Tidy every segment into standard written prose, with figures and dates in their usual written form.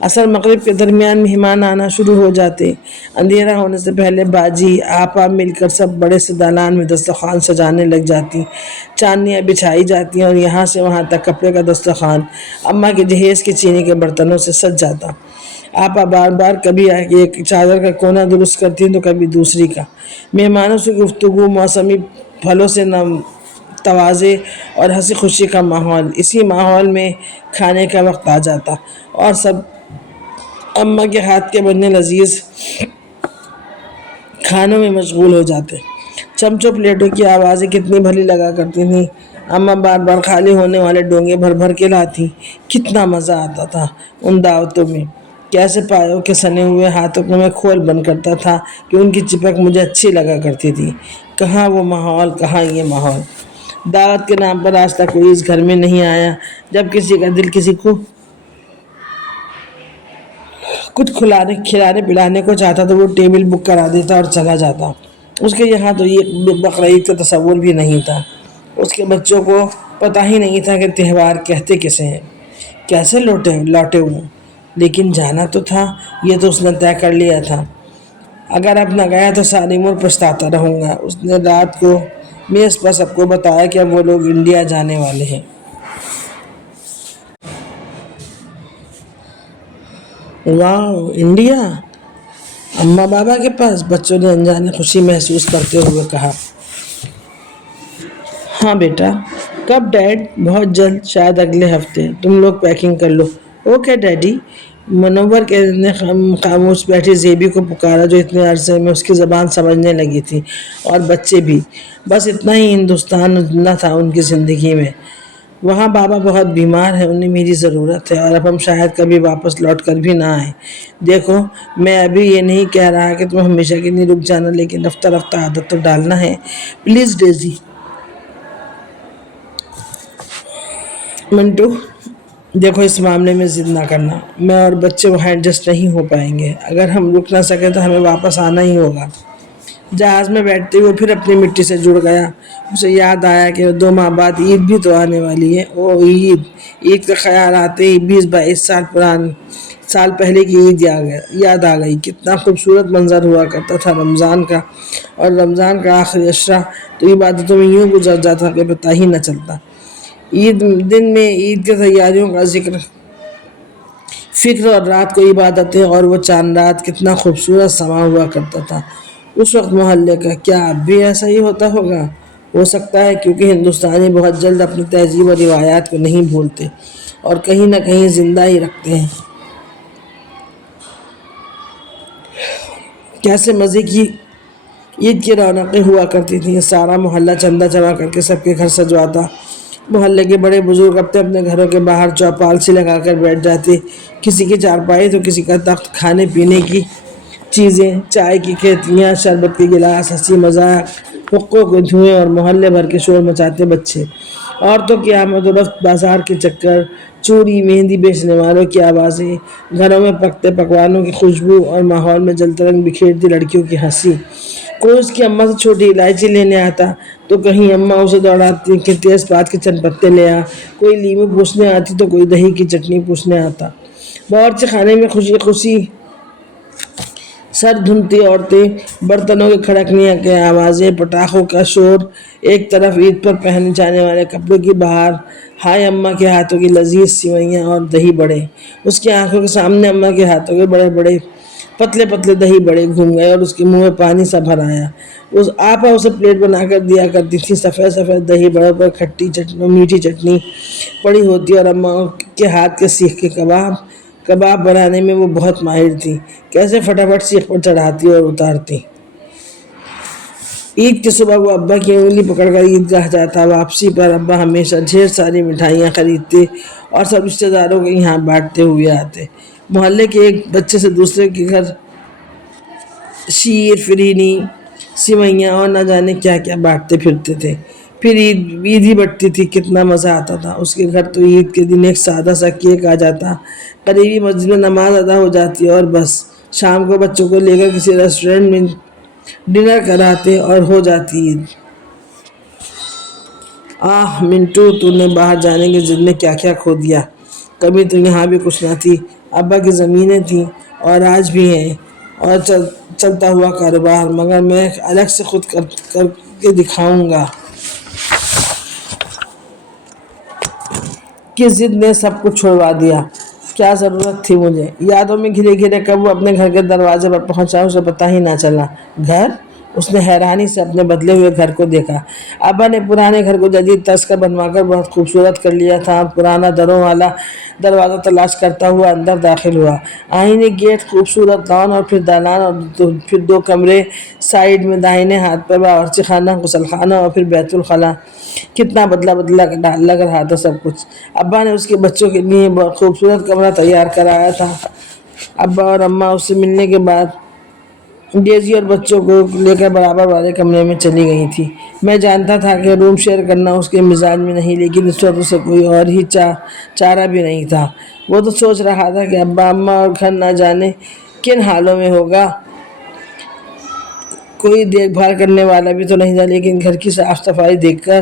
اثر مغرب کے درمیان مہمان آنا شروع ہو جاتے۔ اندھیرا ہونے سے پہلے باجی آپا مل کر سب بڑے سے دالان میں دسترخوان سجانے لگ جاتی۔ چاندنیاں بچھائی جاتی اور یہاں سے وہاں تک کپڑے کا دسترخوان اماں کے جہیز کے چینی کے برتنوں سے سج جاتا۔ آپا بار بار کبھی ایک چادر کا کونا درست کرتی تو کبھی دوسری کا۔ مہمانوں سے گفتگو، موسمی پھلوں سے تواضع اور ہنسی خوشی کا ماحول۔ اسی ماحول میں کھانے کا وقت آ جاتا اور سب اماں کے ہاتھ کے بننے لذیذ کھانوں میں مشغول ہو جاتے۔ چمچوں پلیٹوں کی آوازیں کتنی بھلی لگا کرتی تھیں۔ اماں بار بار خالی ہونے والے ڈونگے بھر بھر کے لاتی۔ کتنا مزہ آتا تھا ان دعوتوں میں۔ کیسے پایوں کے سنے ہوئے ہاتھوں کو میں کھول بند کرتا تھا کہ ان کی چپک مجھے اچھی لگا کرتی تھی۔ کہاں وہ ماحول، کہاں یہ ماحول۔ دعوت کے نام پر آج تک کوئی اس گھر میں نہیں آیا۔ جب کسی کا دل کسی کو کچھ کھلانے پلانے کو چاہتا تو وہ ٹیبل بک کرا دیتا اور چلا جاتا۔ اس کے یہاں تو یہ بقرعید کا تصور بھی نہیں تھا۔ اس کے بچوں کو پتہ ہی نہیں تھا کہ تہوار کہتے کسے ہیں، کیسے لوٹے ہوں، لیکن جانا تو تھا۔ یہ تو اس نے طے کر لیا تھا، اگر اب نہ گیا تو ساری عمر پچھتاتا رہوں گا۔ اس نے رات کو میز پر سب کو بتایا کہ اب وہ لوگ انڈیا جانے والے ہیں۔ واو، انڈیا! اماں بابا کے پاس؟ بچوں نے انجانے خوشی محسوس کرتے ہوئے کہا۔ ہاں بیٹا۔ کب ڈیڈ؟ بہت جلد، شاید اگلے ہفتے۔ تم لوگ پیکنگ کر لو۔ Okay daddy. منور نے خاموش بیٹھی زیبی کو پکارا جو اتنے عرصے میں اس کی زبان سمجھنے لگی تھی، اور بچے بھی۔ بس اتنا ہی ہندوستان نہ تھا ان کی زندگی میں۔ وہاں بابا بہت بیمار ہیں، انہیں میری ضرورت ہے، اور اب ہم شاید کبھی واپس لوٹ کر بھی نہ آئیں۔ دیکھو، میں ابھی یہ نہیں کہہ رہا کہ تم ہمیشہ کے لیے رک جانا، لیکن رفتہ رفتہ عادت تو ڈالنا ہے۔ Please dizzy. منٹو، دیکھو اس معاملے میں ضد نہ کرنا۔ میں اور بچے وہاں ایڈجسٹ نہیں ہو پائیں گے۔ اگر ہم رک نہ سکے تو ہمیں واپس آنا ہی ہوگا۔ جہاز میں بیٹھتے وہ پھر اپنی مٹی سے جڑ گیا۔ اسے یاد آیا کہ 2 ماہ بعد عید بھی تو آنے والی ہے۔ عید کا خیال آتے ہی 20-22 سال پہلے کی عید یاد آ گئی۔ کتنا خوبصورت منظر ہوا کرتا تھا رمضان کا، اور رمضان کا آخری عشرہ تو عبادتوں میں یوں گزر جاتا کہ پتہ ہی نہ چلتا۔ دن میں عید کی تیاریوں کا فکر، اور رات کو عبادتیں، اور وہ چاند رات کتنا خوبصورت سما ہوا کرتا تھا اس وقت محلے کا۔ کیا اب بھی ایسا ہی ہوتا ہوگا؟ ہو سکتا ہے، کیونکہ ہندوستانی بہت جلد اپنی تہذیب اور روایات کو نہیں بھولتے اور کہیں نہ کہیں زندہ ہی رکھتے ہیں۔ کیسے مزے کی عید کی رونقیں ہوا کرتی تھیں۔ سارا محلہ چندہ جمع کر کے سب کے گھر سجواتا۔ محلے کے بڑے بزرگ اپنے گھروں کے باہر چوپال سی لگا کر بیٹھ جاتے۔ کسی کی چارپائی تو کسی کا تخت، کھانے پینے کی چیزیں، چائے کی کیتلیاں، شربت کے گلاس، ہنسی مذاق، حقوں کے دھوئیں، اور محلے بھر کے شور مچاتے بچے۔ عورتوں کی آمد و رفت، بازار کے چکر، چوڑی مہندی بیچنے والوں کی آوازیں، گھروں میں پکتے پکوانوں کی خوشبو، اور ماحول میں جل ترنگ بکھیرتی لڑکیوں کی ہنسی۔ کوئی اس کی اماں سے چھوٹی الائچی لینے آتا تو کہیں اماں اسے دوڑاتی کہ تیز پات کے چند پتے لے آ۔ کوئی لیموں پوچھنے آتی تو کوئی دہی کی چٹنی پوچھنے آتا۔ باورچی خانے میں خوشی خوشی سر دھنتی عورتیں، برتنوں کے کھڑکنے کی آوازیں، پٹاخوں کا شور۔ ایک طرف عید پر پہنے جانے والے کپڑوں کی بہار، ہائے اماں کے ہاتھوں کی لذیذ سیوئیاں اور دہی بڑے۔ اس کی آنکھوں کے سامنے اماں کے ہاتھوں کے بڑے بڑے پتلے پتلے دہی بڑے گھوم گئے، اور اس کے منہ میں پانی سا بھر آیا۔ آپا اسے پلیٹ بنا کر دیا کرتی تھی۔ سفید سفید دہی بڑوں پر کھٹی میٹھی چٹنی پڑی ہوتی، اور اماں کے ہاتھ کے سیخ کے کباب بنانے میں وہ بہت ماہر تھی۔ کیسے فٹافٹ سیخ پر چڑھاتی اور اتارتی۔ عید کی صبح وہ ابا کی انگلی پکڑ کر عیدگاہ جاتا۔ واپسی پر ابا ہمیشہ ڈھیر ساری مٹھائیاں خریدتے اور سب رشتہ داروں کے یہاں بانٹتے ہوئے آتے۔ محلے کے ایک بچے سے دوسرے کے گھر شیر، فرینی، سیوئیاں اور نہ جانے کیا کیا بانٹتے پھرتے تھے۔ پھر عید ہی بٹتی تھی۔ کتنا مزہ آتا تھا۔ اس کے گھر تو عید کے دن ایک سادہ سا کیک آ جاتا، قریبی مسجد میں نماز ادا ہو جاتی، اور بس شام کو بچوں کو لے کر کسی ریسٹورنٹ میں ڈنر کراتے اور ہو جاتی عید۔ آہ منٹو، تو نے باہر جانے کی ضد میں کیا کیا کھو دیا۔ کمی تو یہاں بھی کچھ نہ تھی۔ ابا کی زمینیں تھیں اور آج بھی ہیں اور چلتا ہوا کاروبار، مگر میں الگ سے خود کر کے دکھاؤں گا۔ کی ضد نے سب کچھ چھوڑوا دیا۔ کیا ضرورت تھی مجھے؟ یادوں میں گھرے گھرے کب وہ اپنے گھر کے دروازے پر پہنچا اسے پتہ ہی نہ چلا۔ گھر؟ اس نے حیرانی سے اپنے بدلے ہوئے گھر کو دیکھا۔ ابا نے پرانے گھر کو جدید طرز کا بنوا کر بہت خوبصورت کر لیا تھا۔ پرانا دروں والا دروازہ تلاش کرتا ہوا اندر داخل ہوا۔ آئینی گیٹ، خوبصورت لان اور پھر دالان اور پھر 2 کمرے سائیڈ میں، داہنے ہاتھ پر باورچی خانہ، غسل خانہ اور پھر بیت الخلاء۔ کتنا بدلا بدلا لگ رہا تھا سب کچھ۔ ابا نے اس کے بچوں کے لیے بہت خوبصورت کمرہ تیار کرایا تھا۔ ابا اور اماں اس سے ملنے کے بعد ڈیزی اور بچوں کو لے کر برابر والے کمرے میں چلی گئی تھی۔ میں جانتا تھا کہ روم شیئر کرنا اس کے مزاج میں نہیں، لیکن اس وقت اسے کوئی اور ہی چارہ بھی نہیں تھا۔ وہ تو سوچ رہا تھا کہ ابا اماں اور گھر نہ جانے کن حالوں میں ہوگا، کوئی دیکھ بھال کرنے والا بھی تو نہیں تھا، لیکن گھر کی صاف صفائی دیکھ کر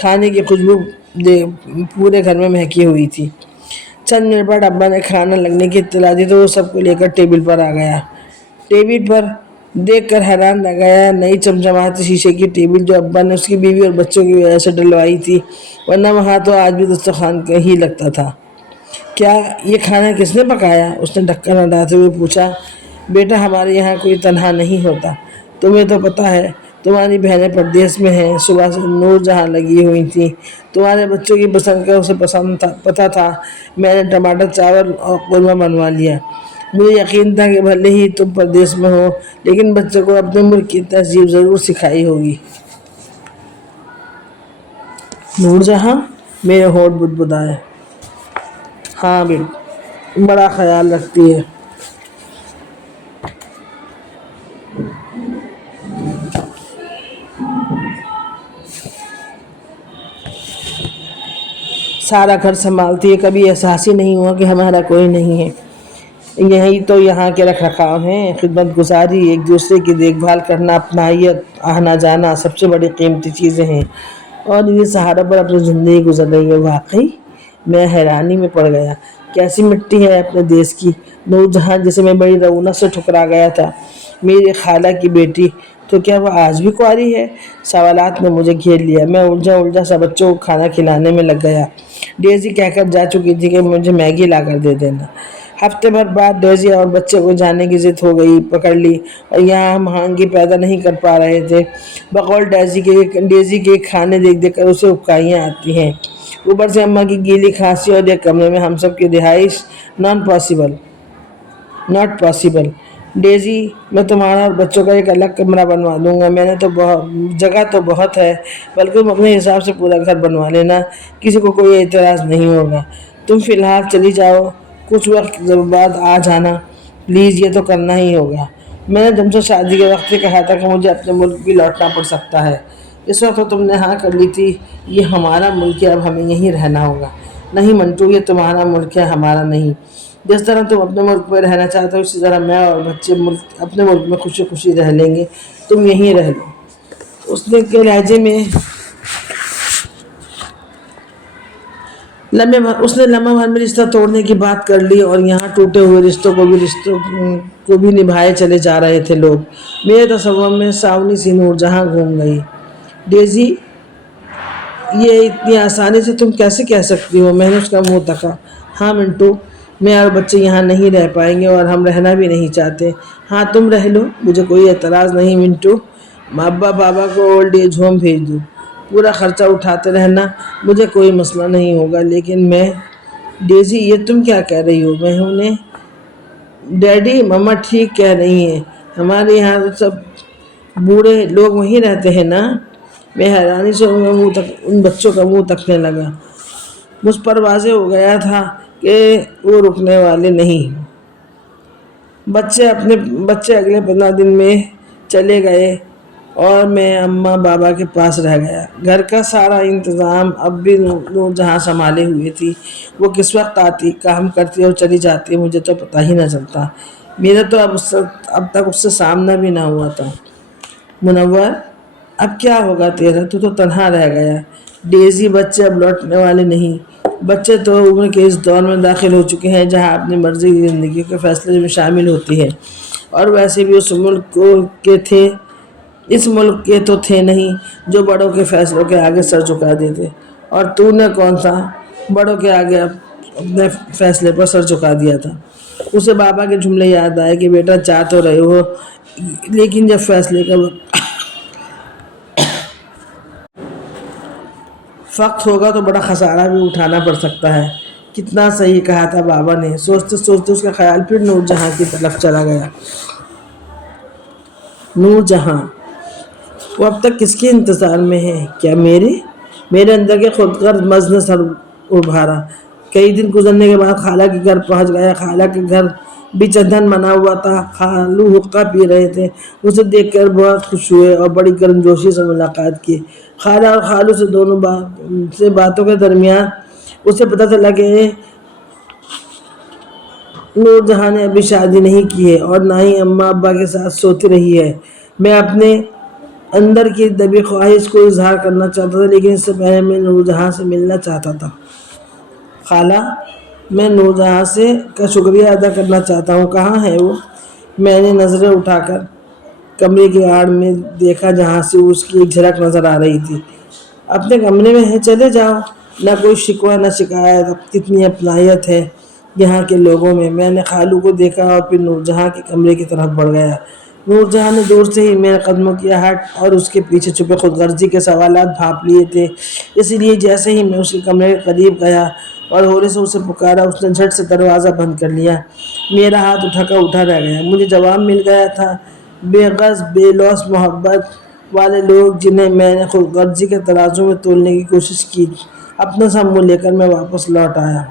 کھانے کی خوشبو پورے گھر میں مہکی ہوئی تھی۔ چند منٹ بعد ابا نے کھانا لگنے کی اطلاع دی تو وہ سب کو لے کر ٹیبل پر آ گیا۔ ٹیبل پر دیکھ کر حیران رہ گیا۔ نئی چمچماتی شیشے کی ٹیبل جو ابا نے اس کی بیوی اور بچوں کی وجہ سے ڈلوائی تھی، ورنہ وہاں تو آج بھی دسترخوان ہی لگتا تھا۔ کیا یہ کھانا کس نے پکایا؟ اس نے ڈھکن ہٹاتے ہوئے پوچھا۔ بیٹا، ہمارے یہاں کوئی تنہا نہیں ہوتا، تمہیں تو پتہ ہے، تمہاری بہنیں پردیس میں ہیں۔ صبح سے نور جہاں لگی ہوئی تھیں، تمہارے بچوں کی پسند کا اسے پتہ تھا۔ میں نے ٹماٹر چاول اور قورمہ بنوا لیا۔ مجھے یقین تھا کہ بھلے ہی تم پردیس میں ہو، لیکن بچوں کو اپنے ملک کی تہذیب ضرور سکھائی ہوگی۔ نور جہاں؟ میرے ہونٹ بدبدائے۔ ہاں بیٹا، بڑا خیال رکھتی ہے۔ سارا گھر سنبھالتی ہے، کبھی احساس ہی نہیں ہوا کہ ہمارا کوئی نہیں ہے۔ یہی تو یہاں کے رکھ رکھاؤ ہیں، خدمت گزاری، ایک دوسرے کی دیکھ بھال کرنا، اپنائیت، آنا جانا، سب سے بڑی قیمتی چیزیں ہیں، اور انہیں سہاروں پر اپنی زندگی گزر رہی ہے۔ واقعی؟ میں حیرانی میں پڑ گیا۔ کیسی مٹی ہے اپنے دیس کی! نور جہاں، جسے میں بڑی رعونت سے ٹھکرا گیا تھا، میری خالہ کی بیٹی، تو کیا وہ آج بھی کنواری ہے؟ سوالات نے مجھے گھیر لیا۔ میں الجھا سا بچوں کو کھانا کھلانے میں لگ گیا۔ ڈیزی کہہ کر جا چکی تھی کہ مجھے میگی لا کر دے دینا۔ ہفتے بھر بعد ڈیزی اور بچے کو جانے کی ضد پکڑ لی، اور یہاں ہم ہانگی پیدا نہیں کر پا رہے تھے۔ بقول ڈیزی کے کھانے دیکھ دیکھ کر اسے اکائیاں آتی ہیں، اوپر سے اماں کی گیلی کھانسی، اور ایک کمرے میں ہم سب کی رہائش ناٹ پاسبل۔ ڈیزی، میں تمہارا اور بچوں کا ایک الگ کمرہ بنوا دوں گا۔ میں نے تو جگہ تو بہت ہے، بلکہ تم اپنے حساب سے پورا گھر بنوا لینا، کسی کو کوئی اعتراض نہیں ہوگا۔ تم فی الحال چلی جاؤ، کچھ وقت بعد آ جانا پلیز، یہ تو کرنا ہی ہوگا۔ میں نے تم سے شادی کے وقت ہی کہا تھا کہ مجھے اپنے ملک بھی لوٹنا پڑ سکتا ہے۔ اس وقت تو تم نے ہاں کر لی تھی۔ یہ ہمارا ملک ہے، اب ہمیں یہیں رہنا ہوگا۔ نہیں منٹو، یہ تمہارا ملک ہے، ہمارا نہیں۔ جس طرح تم اپنے ملک میں رہنا چاہتے ہو، اسی طرح میں اور بچے اپنے ملک میں خوشی خوشی رہ لیں گے، تم یہیں رہ لو۔ اس نے کے لہجے میں لمحہ بھر میں رشتہ توڑنے کی بات کر لی، اور یہاں ٹوٹے ہوئے رشتوں کو بھی نبھائے چلے جا رہے تھے لوگ۔ میرے تصور میں ساونی سی نور جہاں گھوم گئی۔ ڈیزی، یہ اتنی آسانی سے تم کیسے کہہ سکتی ہو؟ میں نے اس کا منہ تکا۔ ہاں منٹو، میں اور بچے یہاں نہیں رہ پائیں گے، اور ہم رہنا بھی نہیں چاہتے۔ ہاں تم رہ لو، مجھے کوئی اعتراض نہیں منٹو۔ ابا بابا کو اولڈ ایج ہوم بھیج دو، پورا خرچہ اٹھاتے رہنا، مجھے کوئی مسئلہ نہیں ہوگا، لیکن میں… ڈیزی، یہ تم کیا کہہ رہی ہو؟ میں انہیں… ڈیڈی، مما ٹھیک کہہ رہی ہیں، ہمارے یہاں تو سب بوڑھے لوگ وہیں رہتے ہیں نا۔ میں حیرانی سے ان بچوں کا منہ تکنے لگا۔ مجھ پر واضح ہو گیا تھا کہ وہ رکنے والے نہیں۔ بچے اگلے 15 دن میں چلے گئے، اور میں اماں بابا کے پاس رہ گیا۔ گھر کا سارا انتظام اب بھی نور جہاں سنبھالے ہوئے تھی۔ وہ کس وقت آتی، کام کرتی اور چلی جاتی، مجھے تو پتہ ہی نہ چلتا۔ میرا تو اب تک اس سے سامنا بھی نہ ہوا تھا۔ منور، اب کیا ہوگا تیرا؟ تو تنہا رہ گیا۔ ڈیزی، بچے اب لوٹنے والے نہیں، بچے تو عمر کے اس دور میں داخل ہو چکے ہیں جہاں اپنی مرضی کی زندگی کے فیصلے میں شامل ہوتی ہے، اور ویسے بھی اس ملک کے تو تھے نہیں جو بڑوں کے فیصلوں کے آگے سر جھکا دیتے، اور تو نے کون سا بڑوں کے آگے اپنے فیصلے پر سر جھکا دیا تھا۔ اسے بابا کے جملے یاد آئے کہ بیٹا چاہ تو رہے ہو، لیکن جب فیصلے کا وقت ہوگا تو بڑا خسارہ بھی اٹھانا پڑ سکتا ہے۔ کتنا صحیح کہا تھا بابا نے۔ سوچتے سوچتے اس کا خیال پھر نور جہاں کی طرف چلا گیا۔ نور جہاں، وہ اب تک کس کے انتظار میں ہے؟ کیا میرے اندر کے خود غرض مرض نے سر ابھارا۔ کئی دن گزرنے کے بعد خالہ کے گھر پہنچ گیا۔ خالہ کے گھر بھی چندن منا ہوا تھا۔ خالو حقہ پی رہے تھے۔ اسے دیکھ کر بہت خوش ہوئے اور بڑی گرمجوشی سے ملاقات کی۔ خالہ اور خالو سے دونوں باتوں کے درمیان اسے پتہ چلا کہ نور جہاں نے ابھی شادی نہیں کی ہے اور نہ ہی اماں ابا کے ساتھ سوتی رہی ہے۔ میں اپنے اندر کی دبی خواہش کو اظہار کرنا چاہتا تھا، لیکن اس سے پہلے میں نور جہاں سے ملنا چاہتا تھا۔ خالہ، میں نور جہاں کا شکریہ ادا کرنا چاہتا ہوں۔ کہاں ہے وہ؟ میں نے نظریں اٹھا کر کمرے کی آڑ میں دیکھا جہاں سے اس کی ایک جھلک نظر آ رہی تھی۔ اپنے کمرے میں ہے، چلے جاؤ۔ نہ کوئی شکوہ نہ شکایت، کتنی اپنائیت ہے یہاں کے لوگوں میں۔ میں نے خالو کو دیکھا اور پھر نور جہاں کے کمرے کی طرف بڑھ گیا۔ نور جہاں نے دور سے ہی میرے قدموں کی آہٹ اور اس کے پیچھے چھپے خود غرضی کے سوالات بھانپ لیے تھے، اس لیے جیسے ہی میں اس کے کمرے کے قریب گیا اور ہولے سے اسے پکارا، اس نے جھٹ سے دروازہ بند کر لیا۔ میرا ہاتھ اٹھا کا اٹھا رہ گیا۔ مجھے جواب مل گیا تھا۔ بے غرض بے لوث محبت والے لوگ جنہیں میں نے خود غرضی کے ترازو میں تولنے کی کوشش کی، اپنا سا منہ لے کر میں واپس لوٹ آیا۔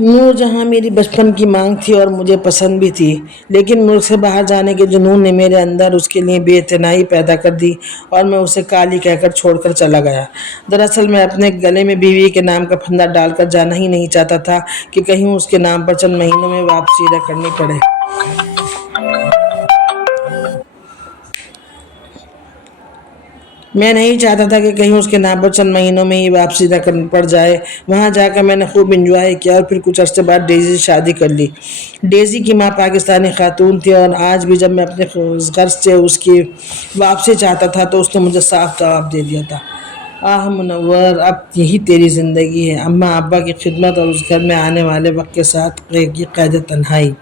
نور جہاں میری بچپن کی مانگ تھی اور مجھے پسند بھی تھی، لیکن ملک سے باہر جانے کے جنون نے میرے اندر اس کے لیے بے اعتنائی پیدا کر دی اور میں اسے کالی کہہ کر چھوڑ کر چلا گیا۔ دراصل میں اپنے گلے میں بیوی کے نام کا پھندا ڈال کر جانا ہی نہیں چاہتا تھا کہ کہیں اس کے نام پر چند مہینوں میں واپسی نہ کرنی پڑے۔ میں نہیں چاہتا تھا کہ کہیں اس کے نام پر چند مہینوں میں ہی واپسی نہ کرنی پڑ جائے۔ وہاں جا کر میں نے خوب انجوائے کیا اور پھر کچھ عرصے بعد ڈیزی سے شادی کر لی۔ ڈیزی کی ماں پاکستانی خاتون تھی اور آج بھی جب میں اپنے غرض سے اس کی واپسی چاہتا تھا تو اس نے مجھے صاف جواب دے دیا تھا، آہ منور، اب یہی تیری زندگی ہے، اماں ابا کی خدمت اور اس گھر میں آنے والے وقت کے ساتھ کی قید تنہائی۔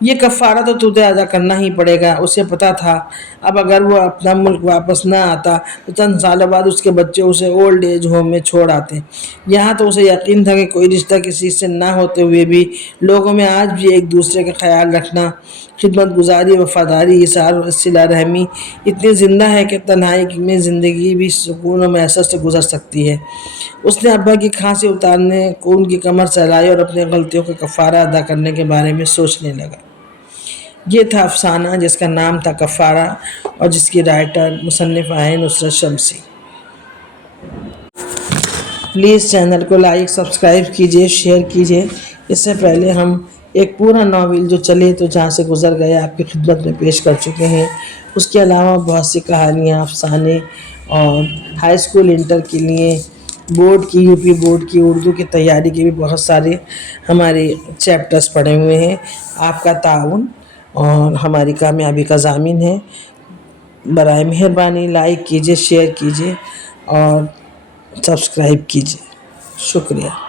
یہ کفارہ تو تجھے ادا کرنا ہی پڑے گا۔ اسے پتا تھا اب اگر وہ اپنا ملک واپس نہ آتا تو چند سالوں بعد اس کے بچے اسے اولڈ ایج ہوم میں چھوڑ آتے۔ یہاں تو اسے یقین تھا کہ کوئی رشتہ کسی سے نہ ہوتے ہوئے بھی لوگوں میں آج بھی ایک دوسرے کا خیال رکھنا، خدمت گزاری، وفاداری، ایثار اور صلہ رحمی اتنی زندہ ہے کہ تنہائی میں زندگی بھی سکون و میسر سے گزر سکتی ہے۔ اس نے ابا کی کھانسی اتارنے کو ان کی کمر سہلائی اور اپنی غلطیوں کا کفارہ ادا کرنے کے بارے میں سوچنے لگا۔ یہ تھا افسانہ جس کا نام تھا کفارہ اور جس کی رائٹر مصنفہ ہیں نصرت شمسی۔ پلیز چینل کو لائک، سبسکرائب کیجیے، شیئر کیجیے۔ اس سے پہلے ہم ایک پورا ناول جو چلے تو جہاں سے گزر گئے آپ کی خدمت میں پیش کر چکے ہیں۔ اس کے علاوہ بہت سی کہانیاں، افسانے اور ہائی اسکول انٹر کے لیے بورڈ کی، یو پی بورڈ کی اردو کی تیاری کے بھی بہت سارے ہمارے چیپٹرز پڑے ہوئے ہیں۔ آپ کا تعاون اور ہماری کامیابی کا ضامن ہے۔ برائے مہربانی لائک کیجیے، شیئر کیجیے اور سبسکرائب کیجیے۔ شکریہ۔